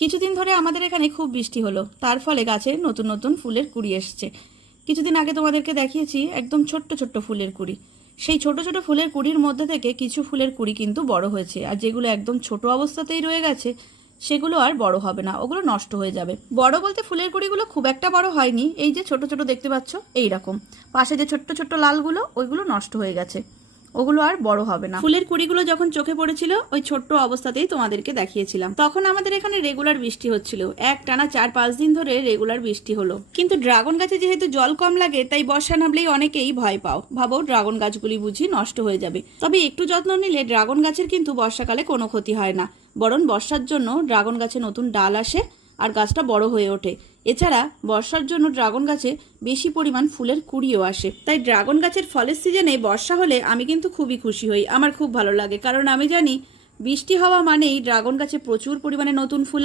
কিছুদিন ধরে আমাদের এখানে খুব বৃষ্টি হলো, তার ফলে গাছে নতুন নতুন ফুলের কুড়ি এসছে। কিছুদিন আগে তোমাদেরকে দেখিয়েছি একদম ছোট্ট ছোট্ট ফুলের কুড়ি। সেই ছোট ছোট ফুলের কুড়ির মধ্যে থেকে কিছু ফুলের কুড়ি কিন্তু বড় হয়েছে, আর যেগুলো একদম ছোট অবস্থাতেই রয়ে গেছে সেগুলো আর বড় হবে না, ওগুলো নষ্ট হয়ে যাবে। বড় বলতে ফুলের কুড়িগুলো খুব একটা বড় হয়নি, এই যে ছোট ছোট দেখতে পাচ্ছ এইরকম। পাশে যে ছোট্ট ছোট্ট লালগুলো ওইগুলো নষ্ট হয়ে গেছে, ওগুলো আর বড় হবে না। ফুলের কুড়িগুলো যখন চোখে পড়েছিল ওই ছোট্ট অবস্থাতেই তোমাদেরকে দেখিয়েছিলাম। তখন আমাদের এখানে রেগুলার বৃষ্টি হচ্ছিল, একটানা 4-5 দিন ধরে রেগুলার বৃষ্টি হলো। কিন্তু ড্রাগন গাছে যেহেতু জল কম লাগে, তাই বর্ষা নামলেই অনেকেই ভয় পাও, ভাবো ড্রাগন গাছগুলি বুঝি নষ্ট হয়ে যাবে। তবে একটু যত্ন নিলে ড্রাগন গাছের কিন্তু বর্ষাকালে কোনো ক্ষতি হয় না, বরং বর্ষার জন্য ড্রাগন গাছে নতুন ডাল আসে আর গাছটা বড় হয়ে ওঠে। এছাড়া বর্ষার জন্য ড্রাগন গাছে বেশি পরিমাণ ফুলের কুড়িও আসে। তাই ড্রাগন গাছের ফলের সিজনে বর্ষা হলে আমি কিন্তু খুবই খুশি হই, আমার খুব ভালো লাগে, কারণ আমি জানি বৃষ্টি হওয়া মানেই ড্রাগন গাছে প্রচুর পরিমাণে নতুন ফুল